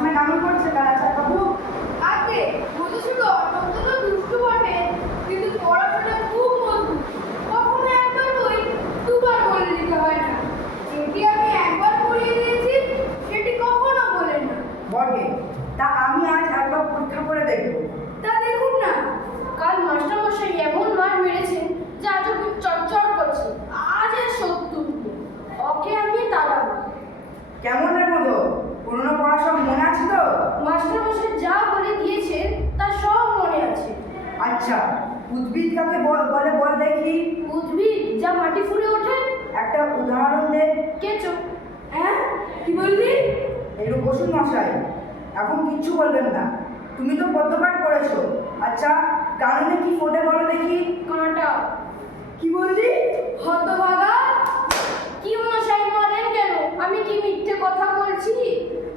পড়াশোনা কেমন করছে কালাচাঁদ বাবু? আগে মধুসূদন অত্যন্ত দুষ্টু বটে, কিন্তু পড়াশোনা খুব মজবুত। কখনো একবার বই দুবার বলে দিতে হয় না। যেটি আমি একবার পড়িয়ে দিয়েছি সেটি কখনো বলে না। বটে, তা আমি আজ একবার পরীক্ষা করে দেখব। তা দেখুন না, কাল মাস্টারমশাই এমন মার মেরেছেন যে আজ ওকে চড়চড় করছে। আজ এর সত্য ওকে আমি তাড়াবো। কেমন রে মধু, পুরনো পড়া সব মনে আছে তো? মাস্টারমশাই যা বলে দিয়েছেন তা সব মনে আছে। আচ্ছা, উদ্ভিদ কাকে বলে বল দেখি। উদ্ভিদ যা মাটি ফুঁড়ে ওঠে। একটা উদাহরণ দে। কেঁচো। হ্যাঁ, কি বললি? একটু বসুন মশাই, এখন কিচ্ছু বলবেন না। তুমি তো পদ্মপাঠ করেছো। আচ্ছা, কারণে কি ফোটে বলো দেখি। কাঁটা। কি বললি? হতভাগা। কি মশাই মারেন কেন? আমি কি মিথ্যে কথা বলছি?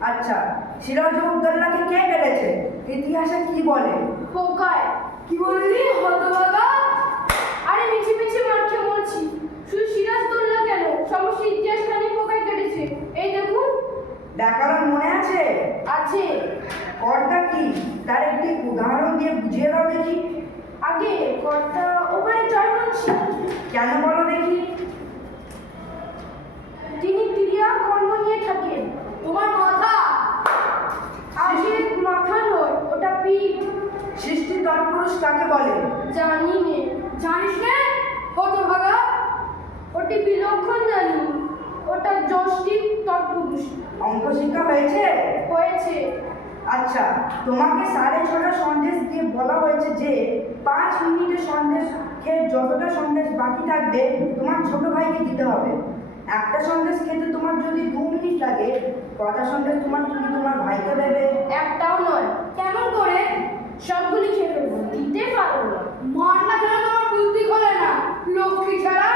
আচ্ছা, সিরাজউদ্দৌলাকে কে কেটেছে? ইতিহাসে কি বলে? পোকায়। কি বললি? হতভাগা। আরে মিছি মিছি মার খেয়ে মরছি। শুধু সিরাজদৌল্লা কেন, সমস্ত ইতিহাসখানি পোকায় কেটেছে। এই দেখুন। ব্যাকরণ মনে আছে? আছে। কর্তা কি, তার একটি উদাহরণ দিয়ে বুঝিয়ে দাও দেখি। আগে কর্তা ওখানে জয়মনসি। কেন বলো দেখি। তিনি ক্রিয়া কর্ম নিয়ে থাকেন। তোমার মাথা। আগে মাথা নয়, ওটা পিঠ। সৃষ্টি তৎপুরুষ কাকে বলে? জানি নে। জানিস নে? হতভাগা। ওটি বিলক্ষণ জানি। ওটা যষ্টি তৎপুরুষ। অঙ্ক শিক্ষা হয়েছে? হয়েছে। আচ্ছা, তোমাকে 6:30 সন্দেশ দিয়ে বলা হয়েছে যে 5 মিনিটের সন্দেশ খেয়ে যতটা সন্দেশ বাকি থাকবে তোমার ছোট ভাইকে দিতে হবে। একটা সন্দেশ খেতে তোমার যদি 2 মিনিট লাগে, কটা সন্দেশ তুমি তোমার ভাইকে দেবে? একটাও নয়। কেমন করে? সবগুলি খেয়ে ফেলবো, দিতে পারবো না। মার না খেলে তোমার বুদ্ধি খোলে না। লক্ষ্মী ছাড়া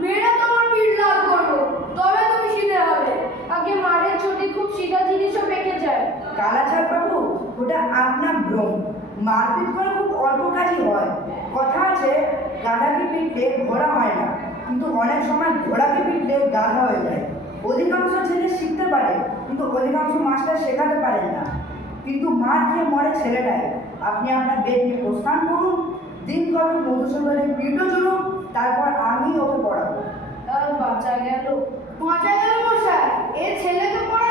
মেয়েরা তোমার পিঠ লাল করবো, তবে তুমি সিধে হবে। আগে মারের চোটে খুব সিধা জিনিসও পেকে যায়। কালাচাঁদ বাবু, ওটা আপনার ভ্রম। মারপিট করে খুব অল্প কাজই হয়। কথা আছে, গাধাকে পিটলে ঘোড়া হয় না, কিন্তু অনেক সময় ঘোড়াকে পিটলে গাধা হয়ে যায়। অধিকাংশ ছেলে শিখতে পারে, কিন্তু অধিকাংশ মাস্টার শেখাতে পারেন না। কিন্তু মার খেয়ে মরে ছেলেটাই। আপনি আপনার বেদকে প্রস্থান করুন, দিন কবে মধুসূদনের পিঠও জুড়ুন, তারপর আমি ওকে পড়াবো। বাঁচা গেল। বাঁচা গেল মশাই। এ ছেলেকে পড়া